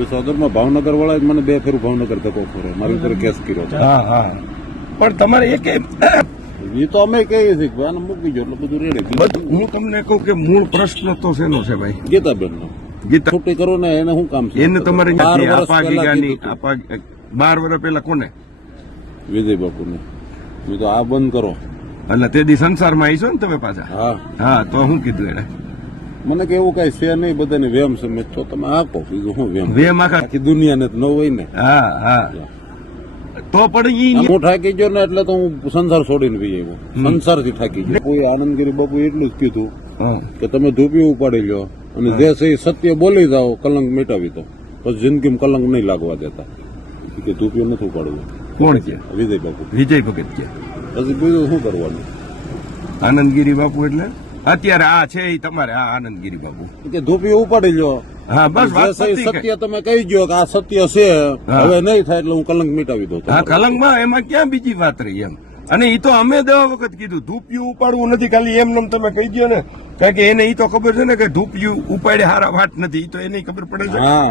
વિસાવદરમાં ભાવનગર વાળા જ મને 2 ફેરું ભાવનગર ધક્કો કર્યો, મારી ઉપર કેસ કર્યો છે. હા હા, પણ તમારે એક એ તો અમે કહીએ છીએ કે આને મૂકી જો એટલે બધું રેડી. હું તમને કહું કે મૂળ પ્રશ્ન તો શેનો છે ભાઈ? ગીતાબેન નો ગીતા છૂટી કરો ને એને શું કામ છે? એને તમારે 12 વર્ષ આપા પહેલા ગીગાની કીધું હતું. 12 વર્ષ પહેલા કોને? વિજય બાપુ ને મેં તો આ બંધ કરો. એટલે તે દી સંસારમાં આવીશો ને તમે પાછા? હા હા, તો શું કીધું એને? મને કે એવું કઈ છે નહીં, બધાને વેમ છે. મેં તો તમે આપો, બીજું શું વેમ? વેમ આખી દુનિયાને તો ન હોય ને. હા હા, તો પણ ઈ હું થાકી ગયો ને એટલે તો હું સંસાર છોડીને બી આવ્યો. સંસાર થી થાકી ગયો. કોઈ આનંદગીરી બાપુ એટલું જ કીધું હા. કે તમે ધૂપી ઉપાડી લો અને જે છે એ સત્ય બોલી જાઓ, કલંક મિટાવી દો, પછી જિંદગીમાં કલંક નહીં લાગવા દેતા. કે ધૂપિયું નથી ઉપાડવું. કોણ છે? વિજય બાપુ. વિજય ભગત છે. પછી બીજું શું કરવાનું? આનંદગીરી બાપુ એટલે અત્યારે આ છે એ તમારે આ આનંદગીરી બાપુ કે ધૂપિયું ઉપાડી લો. હા બસ જે વાત છે એ પતી ગઈ. સત્ય તમે કહી ગયો કે આ સત્ય છે, હવે નહીં થાય એટલે હું કલંક મિટાવી દઉં. હા, કલંકમાં એમાં ક્યાં બીજી વાત રહી એમ? અને એ તો અમે 10 વખત કીધું ધૂપિયું ઉપાડવું નથી, ખાલી એમ નમ તમે કહી દો ને, કારણ કે એને ઈ તો ખબર છે ને કે ધૂપિયું ઉપાડે હારા વાત નથી, ઈ તો એને ખબર પડે છે હા,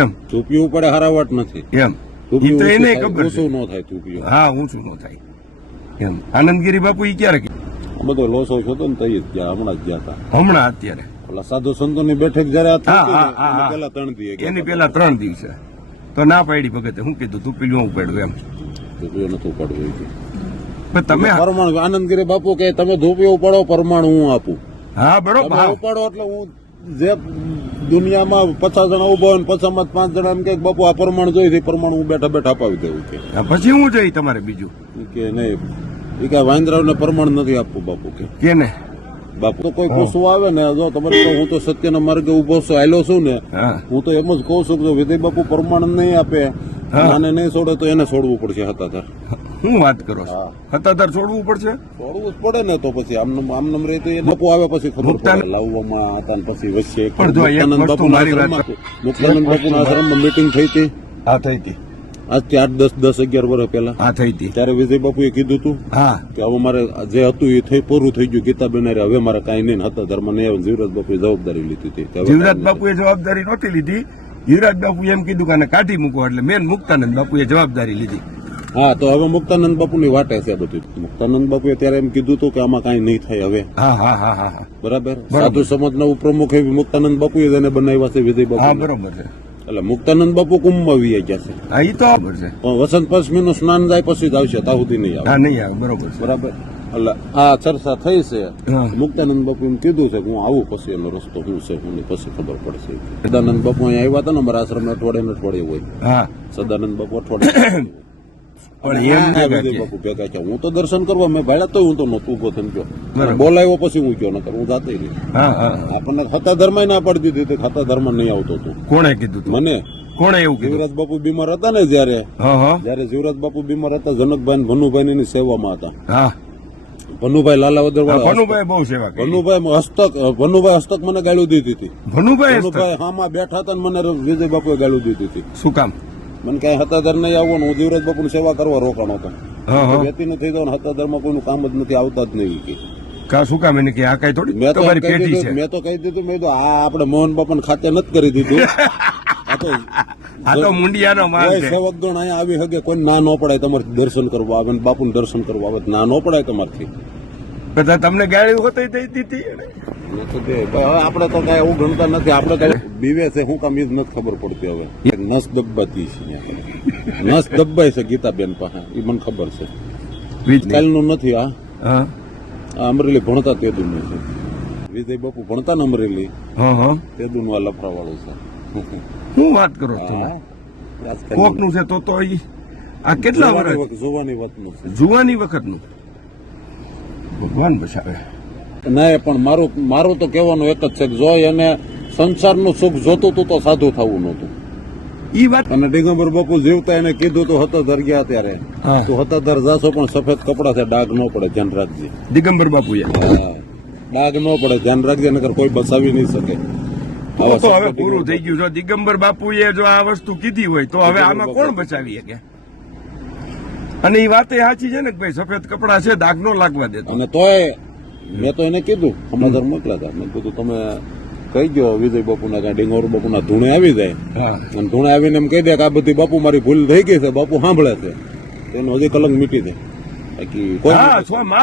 એમ ધૂપિયું ઉપાડે હારાવટ નથી. એમ ઈ તો એને ખબર છે. ઊંચું ન થાય ધૂપિયું. હા, ઊંચું ન થાય એમ. આનંદગીરી બાપુ ઈ ક્યારે કીધું? બધો લોસો થતો ને તઈ જ ગયા, હમણાં જ ગયા હતા. હમણાં અત્યારે ઓલા સાધુ સંતોની બેઠક જયારે આ થઈ હા, હતી હા, ને, હા, એની હા. પહેલા 3 દિવસ ગયા એની હતા. પેલા 3 દિવસે તો ના પાડી ભગતે. શું કીધું? ધૂપિયું ઉપાડ્યું એમ. ધૂપિયું નથી ઉપાડવું એ કે. પણ તમે પરમાણુ આનંદગીરી બાપુ કે તમે ધૂપિયું ઉપાડો, પરમાણુ હું આપું. હા બરોબર. તમે ઉપાડો એટલે હું જે દુનિયામાં 50 જણા ઉભા હોય ને 50 માં 5 જણા એમ કે બાપુ આ પરમાણુ જોઈ છે, પરમાણુ હું બેઠા બેઠા અપાવી દેવું કે. પછી હું જોઈ તમારે બીજું કે નહીં, એ કે વાંદરાવને પરમાણુ નથી આપવું બાપુ કે. કેને? બાપુ તો કોઈ પૂછવું આવે ને, જો તમારે તો હું તો સત્યના માર્ગે ઉભો છું, આયલો છું ને, હા હું તો એમ જ કહું છું કે જો વિજય બાપુ પ્રમાણ નહીં આપે, આને નહીં છોડે તો એને છોડવું પડશે. હતાધાર શું વાત કરો છો? હતાધાર છોડવું પડશે? છોડવું જ પડે ને, તો પછી આમનામ રહે તો એ બાપુ આવે પછી ખબર પડે. લાવવામાં હતા ને પછી વચ્ચે પણ જો એક મુક્તાનંદ વસ્તુ મારી વાત મુક્તાનંદ બાપુના આશ્રમમાં મીટિંગ થઈ હતી હા થઈ હતી. આજથી 8, 10, 11 વર્ષ પહેલા. હા થઈ હતી. ત્યારે વિજય બાપુએ કીધું હતું હા કે હવે મારે જે હતું એ પૂરું થઈ ગયું. ગીતાબેન હારે હવે મારે કાંઈ નહીં. હતા ધર્મ નહીં આવે. જીવરાજ બાપુએ જવાબદારી લીધી હતી કે હવે જીવરાજ બાપુએ જવાબદારી નહોતી લીધી. જીવરાજ બાપુ એમ કીધું કે આને કાઢી મૂકો, એટલે મેન મુક્તાનંદ બાપુએ જવાબદારી લીધી. હા, તો હવે મુક્તાનંદ બાપુની વાટે છે બધું. મુક્તાનંદ બાપુએ ત્યારે એમ કીધું હતું કે આમાં કાંઈ નહીં થાય હવે. હા હા હા હા હા બરાબર. સાધુ સમાજના ઉપપ્રમુખ એવી મુક્તાનંદ બાપુએ એને બનાવ્યા છે, વિજય હા બાપુ. બરોબર છે. એટલે મુક્તાનંદ બાપુ કુંભમાં વી ગયા છે. હા ઈ તો બરોબર છે. પણ વસંત પંચમીનું સ્નાન જાય પછી જ આવશે, ત્યાં સુધી નહીં આવે. હા નહીં આવે. બરોબર છે. બરાબર. એટલે આ ચર્ચા થઈ છે. હા. મુક્તાનંદ બાપુ એમ કીધું છે કે હું આવું પછી એનો રસ્તો શું છે હું પછી ખબર પડશે. સદાનંદ બાપુ અહીંયા આવ્યા હતા ને અમારા આશ્રમ અઠવાડિયે હોય. હા સદાનંદ બાપુ અઠવાડિયે પણ એમ વિજય બાપુ ભેગા છે. હું તો દર્શન કરવા મેં ભાડ્યા તો હું તો નહોતું ઉભો થઈને ગયો. બરાબર. બોલાવ્યો પછી હું ગયો, નકર હું જાતે નહીં. હા હા. આપણને ખાતા ધર્મ ના પાડી દીધી હતી. ખાતા ધર્મ નહીં આવતો હતું કોણે કીધું તું? મને. કોણે એવું કીધું? જીવરાજ બાપુ બીમાર હતા ને જયારે હા જીવરાજ બાપુ બીમાર હતા, જનકભાઈ ભનુભાઈ ની સેવામાં હતા. હા ભનુભાઈ લાલાવદરવાળા ભનુભાઈ બહુ સેવા કરી. ભનુભાઈ હસ્તક મને ગાળું દીધી હતી. ભનુભાઈ ભનુભાઈ હામાં બેઠા હતા ને મને વિજય બાપુએ ગાળું દીધી હતી. શું કામ? મને કઈ હતાધર નહીં આવવાનું, હું જીવરાજ બાપુની સેવા કરવા રોકાણો હતો. હા હા. વ્યક્તિ નથી તો હતાધરમાં કોઈનું કામ જ નથી, આવતા જ નહીં. કા શું કામ? એને કે આ કઈ થોડી મેં તો તમારી કહી પેઢી છે. દીધું, મેં તો કહી દીધું, મેં કીધું આ આપણે મોહન બાપાને ખાતે નથી કરી દીધું. આ તો મુંડિયાનો માલ કોઈ છે. સેવકગણ અહીંયા આવી શકે, કોઈ ના ન પડાય તમારથી દર્શન કરવા આવે ને બાપુનું દર્શન કરવા આવે, ના ન પડાય તમારથી. બધા તમને ગાળી હોતી દઈ દીધી. હવે આપણે તો કઈ એવું ગણતા નથી. આપણે તો બીવે છે શું કામ એ જ નથી ખબર પડતી. હવે નસ દબાતી છે, નસ દબાય છે ગીતાબેન પાસે, એ મને ખબર છે. કાલનું નથી. આ અમરેલી ભણતા તેદુનું છે. વિજય બાપુ ભણતા ને અમરેલી તેદુનું આ લફરાવાળું છે. શું વાત કરો તમે? કોક નું છે તો આ કેટલા વર્ષ જોવાની વાતનું છે. જુવાની વખતનું. ભગવાન બચાવે. ના, પણ મારું તો કહેવાનું એક જ છે કે જો એને સંસારનું સુખ જોતું હતું તો સાધુ થવું નહોતું. ઈ વાત. અને દિગંબર બાપુ જીવતા એને કીધું તો હતાધર ગયા ત્યારે તો હતાધર જાશો પણ સફેદ કપડા છે, ડાઘ ન પડે, ધ્યાન રાખજે. દિગંબર બાપુએ ડાઘ ન પડે, ધ્યાન રાખજે, નકર કોઈ બચાવી નહીં શકે. તો હવે પૂરું થઈ ગયું. જો દિગંબર બાપુએ જો આ વસ્તુ કીધી હોય તો હવે આમાં કોણ બચાવી શકે? અને એ વાત સાચી છે ને કે ભાઈ સફેદ કપડા છે, દાગ નો લાગવા દેતો. અને તોય મેં તો એને કીધું સમાચાર મોકલ્યા હતા. મેં કીધું તમે કહી ગયો વિજય બાપુના કાંઈ ડિંગોર બાપુના ધૂણે આવી જાય હા અને ધૂણે આવીને એમ કહી દે કે આ બધી બાપુ મારી ભૂલ થઈ ગઈ છે, બાપુ સાંભળે છે, તેનો હજી કલંક મીટી દે બાકી કોઈ હા